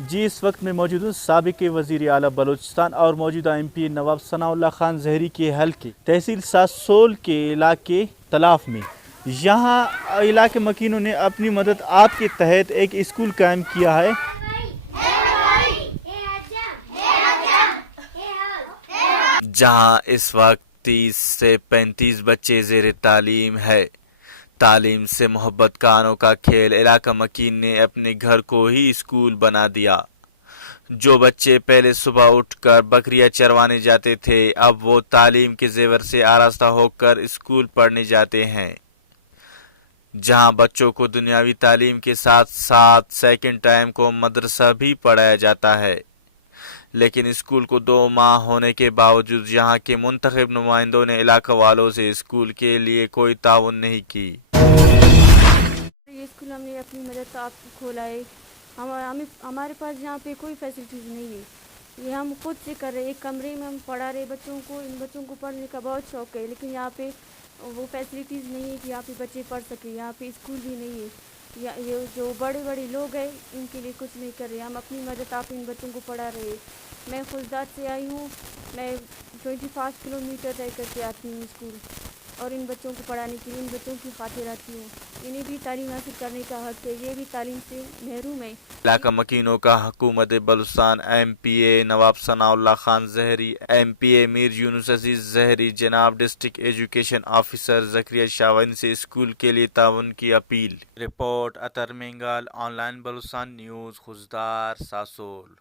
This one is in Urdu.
جی اس وقت میں موجود ہوں سابق وزیر اعلیٰ بلوچستان اور موجودہ ایم پی نواب ثناء اللہ خان زہری کے حلقے تحصیل ساسول کے علاقے تلاف میں. یہاں علاقے مکینوں نے اپنی مدد آپ کے تحت ایک اسکول قائم کیا ہے. جہاں اس وقت 30 سے 35 بچے زیر تعلیم ہے. تعلیم سے محبت کا انوکھا کھیل علاقہ مکین نے اپنے گھر کو ہی اسکول بنا دیا. جو بچے پہلے صبح اٹھ کر بکریاں چروانے جاتے تھے اب وہ تعلیم کے زیور سے آراستہ ہو کر اسکول پڑھنے جاتے ہیں. جہاں بچوں کو دنیاوی تعلیم کے ساتھ ساتھ سیکنڈ ٹائم کو مدرسہ بھی پڑھایا جاتا ہے. لیکن اسکول کو 2 ماہ ہونے کے باوجود یہاں کے منتخب نمائندوں نے علاقہ والوں سے اسکول کے لیے کوئی تعاون نہیں کی. یہ اسکول ہم نے اپنی مدد سے آپ کھولا ہے. ہمارے پاس یہاں پہ کوئی فیسلٹیز نہیں ہے. یہ ہم خود سے کر رہے. ایک کمرے میں ہم پڑھا رہے بچوں کو. ان بچوں کو پڑھنے کا بہت شوق ہے لیکن یہاں پہ وہ فیسلٹیز نہیں ہے کہ یہاں پہ بچے پڑھ سکیں. یہاں پہ اسکول بھی نہیں ہے. یہ جو بڑے بڑے لوگ ہیں ان کے لیے کچھ نہیں کر رہے. ہم اپنی مدد آپ ان بچوں کو پڑھا رہے. میں خلدات سے آئی ہوں. میں 25 کلومیٹر طے کر کے آتی ہوں اسکول اور ان بچوں کو پڑھانے کے لیے ان بچوں کی خاطر آتی ہوں. انہیں بھی تعلیم حاصل کرنے کا حق ہے. یہ بھی تعلیم سے محروم ہے. علاقہ مکینوں کا حکومت Balochistan M P A Nawab Sanaullah Khan Zehri, M P A Mir Younus Aziz Zehri, جناب district education officer Zakaria Shawan سے اسکول کے لیے تعاون کی appeal. Report Athar Mengal, online Balochistan news, Khuzdar, ساسول.